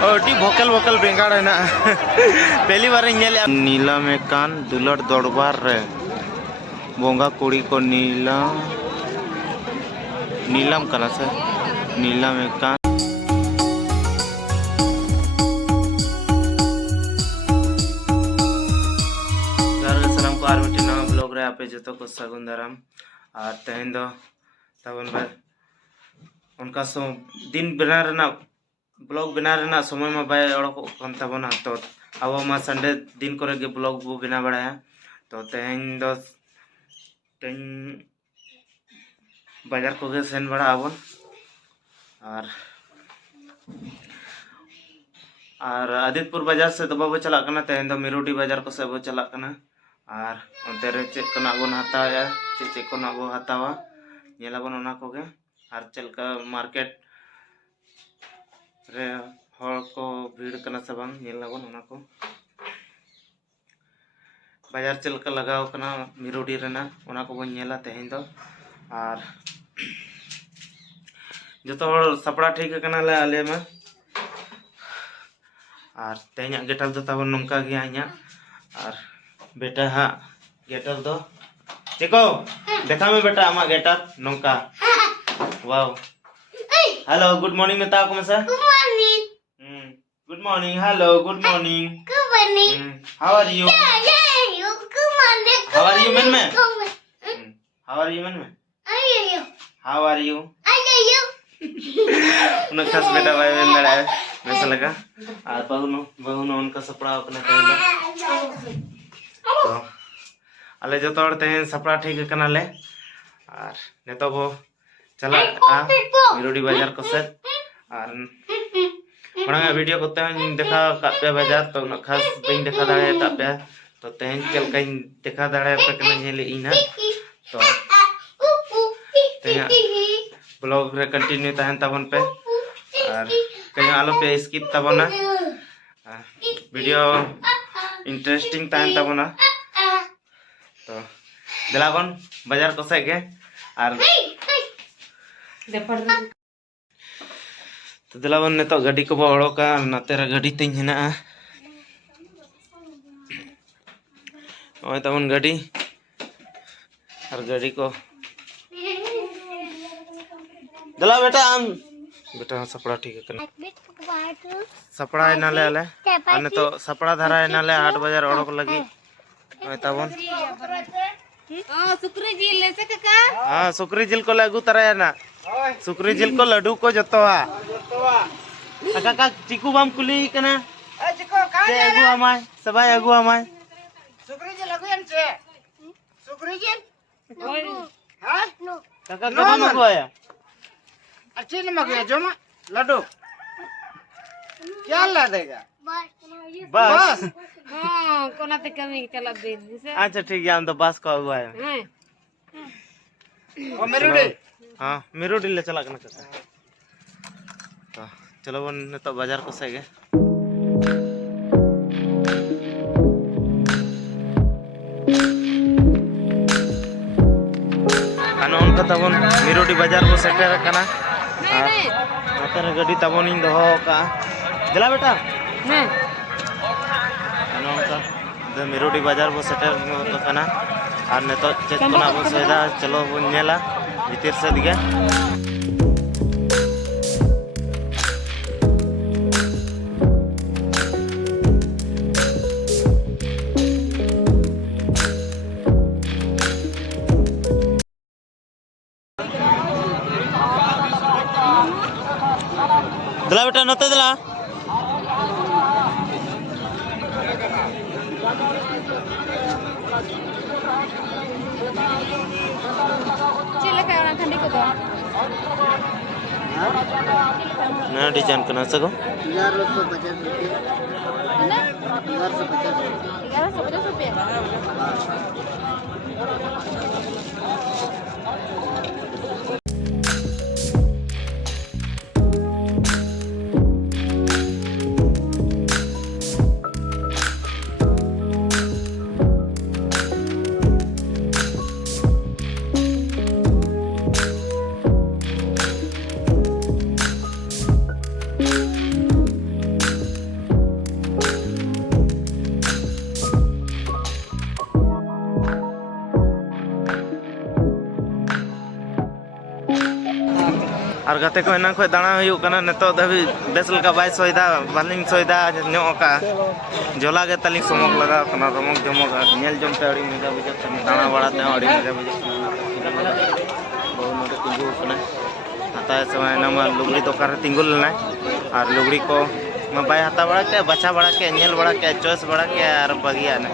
OT भोकल भोकल बेंगाड़ है ना पहली बार नीला में कान दुलट दरबार रे बोंगा कुड़ी को नीलम कना से नीला में कान सलाम को आर मिट्टी नवा ब्लॉग रे आपे जतो को सगुन दाराम और तेहन दो तबन भाई उनका सो दिन बना रहना ब्लॉग बना रहना समय में बाय अड़कन तबना तो अब मा संडे दिन करे के ब्लॉग बो बना बड़ाया तो तेहन दो तेन बाजार को गे सेन बड़ा आबन और आदितपुर बाजार से तो बाबू चला करना तेहन दो मिरुडी बाजार को सब चला करना और अंते रे चेक को ना बन हताया चेक को ना बो हतावा येलाबन ओना को गे और चलका मार्केट रे हर को भीड़ करना से बांग येलाबन ओना को बाजार चलका लगाव करना मिरुडी रेना ओना को बन येला तेहन दो और जतो सपड़ा ठीक करना ले आले में और तेहना गेटल दो तब नौका गया इना और बेटा हाँ गेटल दो चिको देखा में बेटा आमा गेटल नौका वाओ हेलो गुड मॉर्निंग मेता को मसा good morning hello good morning how are you how are you मन में हाउ आर यू मन में हाउ आर यू उन खास बेटा भाई में लड़ा है वैसा लगा और बहुनो उनका सपड़ा अपने तो अले जो तोड़ तेहन सपड़ा ठीक करना ले और नेतो बो चला मिरुडी बाजार को से और बड़ा वीडियो को तेहन देखा पे बाजार तो न खास बइन देखा दाड़े ता पे तो तेहन चल कहीं देखा दाड़े पे कने नेले इना तो तेहन ब्लॉग रे कंटिन्यू तहन तबन पे और कहीं आलो पे स्किप तबना वीडियो इंटरेस्टिंग तहन तबना तो दिलाबन बाजार को से गे और तो दिलाबन ने तो गाड़ी को बड़ोका नाते रे गाड़ी तिन हेना ओय तबन गाड़ी और गाड़ी को दिला बेटा आम बेटा सपड़ा ठीक है करना सपड़ा नाले आले आने तो सपड़ा धरा नाले 8 बजे ओड़क लगी ओय तबन सुक्री जिल ले से काका हां सुक्री जिल को लागू तराया ना सुक्री जिल को लड्डू को जतोवा काका चिकू बाम कुली कना ए चिकू का से अगु अमाय सबाय अगु अमाय सुक्री जिल लगन से सुक्री जिल हां काका कब मगो आया अच्छी न मगो जो मा लड्डू क्या ला देगा बस हां कोना ते कमी चला दे से अच्छा ठीक है हम तो बस को अगु आया हैं ओ मेरुडी हां मिरुडी ले चला कना काका तो चलो बन ने तो बाजार को से गे अन उनका तबन मिरुडी बाजार को सेटर कना नतर गाड़ी तबन इन दहो का दिला बेटा हैं अन उनका द मिरुडी बाजार को सेटर कना और ने तो चेक कोना बो सेदा चलो बन नेला भीतर से दिगे दिला बेटा नते दिला चिल्ला का orang ठंडी को दो ना डिजाइन कना सको 1150 रुपए ना 1150 रुपया गाते को एना खो दाना हुयुक कना नेतो दबी बेस लका बाय सोयदा बालिंग सोयदा न्यो का जोला गे तलिंग समोक लगा कना रमक जमक नेल जम पे अड़ी मजा बुझा कना दाना बड़ा ते अड़ी मजा बुझा कना बहु नोटे तिंगु कना हताय समय नमा लुगड़ी दुकान रे तिंगु लेना और लुगड़ी को मैं बाय हता बड़ा के बचा बड़ा के नेल बड़ा के चॉइस बड़ा के और बगिया ने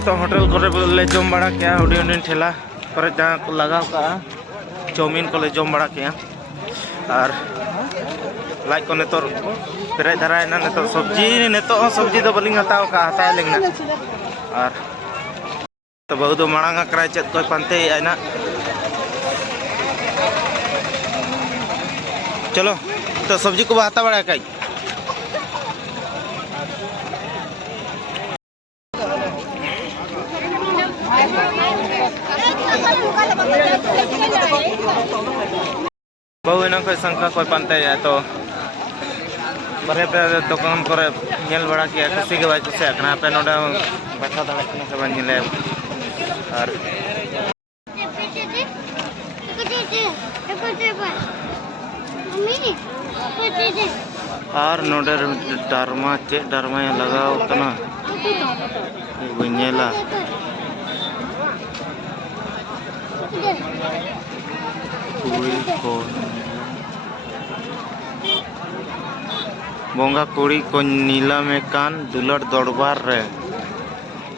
तो होटल को जम बड़ा क्या हुडी हुडी ठेला पर जहाँ को लगा का चाउमीन को ले जम बड़ा किया और लाइक को नेतो पेरे धरा ना नेतो सब्जी तो बलिंग हताव का हताय लेना और तो बहुत मांग कराय चेत कोई पानते आना चलो तो सब्जी को हता बड़ा कई बहु इन संख्या कोई पानते तो बरे पे दुकान पर नेल बड़ा किया खुशी के भाई खुशी आकना पे नोडा बैठा दाड़ा के से बन ले और नोडे डरमा चे डरमा लगाओ कना बुझेला बोंगा कुड़ी को नीला में कान दुलड़ दरबार रे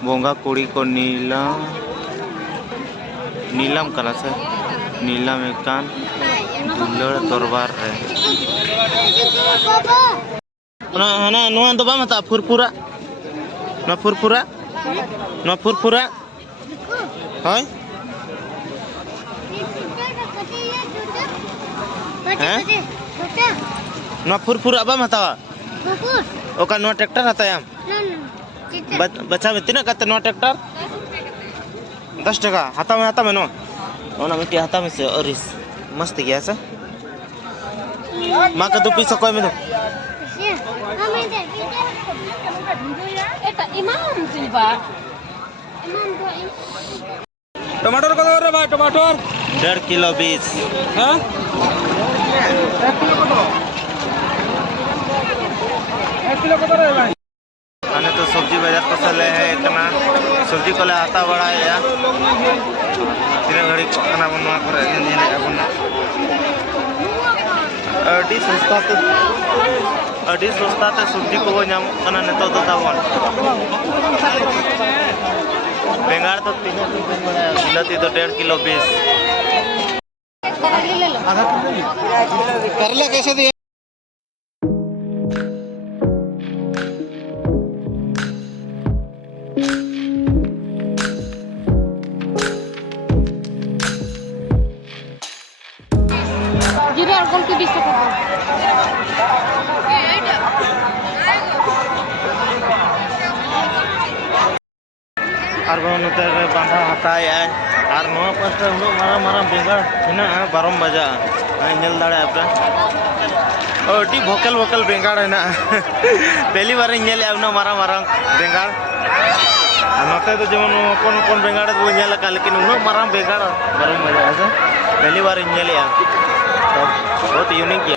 बोंगा कुड़ी को नीलम कना से नीला में कान दुलड़ दरबार रे ना नोआ दो बाम ता फुरफुरा हाय नो फुरफुरा बाम हतावा ओका नो ट्रैक्टर हतायाम बच्चा में तीना कते नो ट्रैक्टर 10 टका हाथा में नो ओना मिट्टी हाथा में से अरिस मस्त गया सा मां का दो पीस कोई में दो टमाटर कत रे भाई टमाटर 1.5 किलो 20 हां 1 किलो कत 1 किलो कत रे भाई अने तो सब्जी बाजार को से ले है इतना सब्जी को ले आता बड़ा है या तीन घड़ी को खाना बनवा करे ने अपन अड़ी सस्ता ते सब्जी को वो नाम कना ने तो तावन बेंगार तो 3 बिलाती तो 1.5 किलो 20 करला कैसे दिया जीरा और गोल के 20 टका और नोते बांधा हताय और नो पास मारा बेंगार हेना 12 बजा नेल दाड़े आपे ओटी भोकल बेंगार हेना पहली बार नेल आउना मारा बेंगार नोते तो जेमन कोन बेंगार तो नेल का लेकिन उनो मारा बेंगार 12 बजा है पहली बार नेल या तो बहुत यूनिक है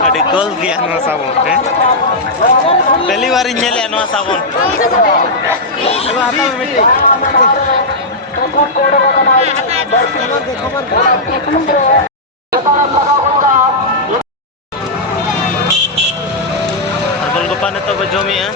अड़ी गोल दिया नो साबुन पहली बार इंजले नो साबुन एगो हाथ में मिट्टी और गोलगप्पा ने तो बजोमी है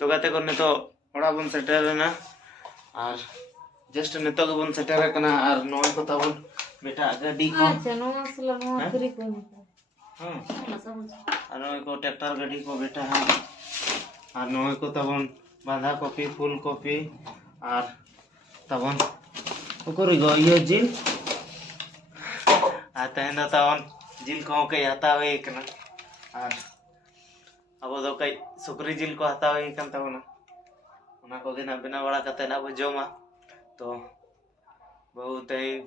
तो गाते को नितो ओड़ा बन सेटरना और जस्ट नितो को बन सेटर कना और नोय को तबन बेटा गाड़ी को अच्छा नो मसला नो फ्री को हां और नोय को ट्रैक्टर गाड़ी को बेटा है और नोय को तबन बांधा कॉपी फुल कॉपी और तबन ओकरी गो ये जिल आता है ना तबन जिल को के आता है कना और अब दो कई सुकरी जिल को हता हुई कन तबना उना को ना बिना बड़ा कते ना जमा तो बहुत ही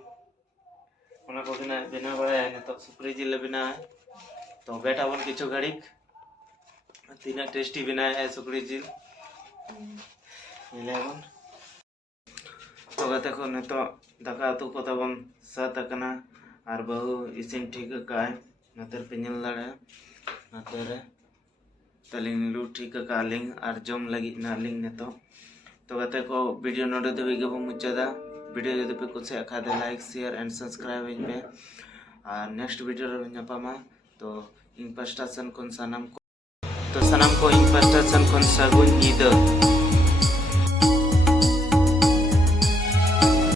उना को ना बिना बड़ा है तो सुकरी जिल बिना है तो बेटा बन किछु घड़ी तीना टेस्टी बिना है सुकरी जिल मिलेबन तो गते को ने तो दाका उतु को तबन सात कना और बहु इसिन ठीक का नतर पिंजल लड़े नतर तलिंग लू ठीक का लिंग और जम लगी ना लिंग ने तो गते को वीडियो नोडे दे गे मुचादा वीडियो जदि पे कुछ खादे लाइक शेयर एंड सब्सक्राइब इन पे और नेक्स्ट वीडियो रे नपामा तो इन पास्टा सन कोन सनम को इन पास्टा सन कोन सागुन ईद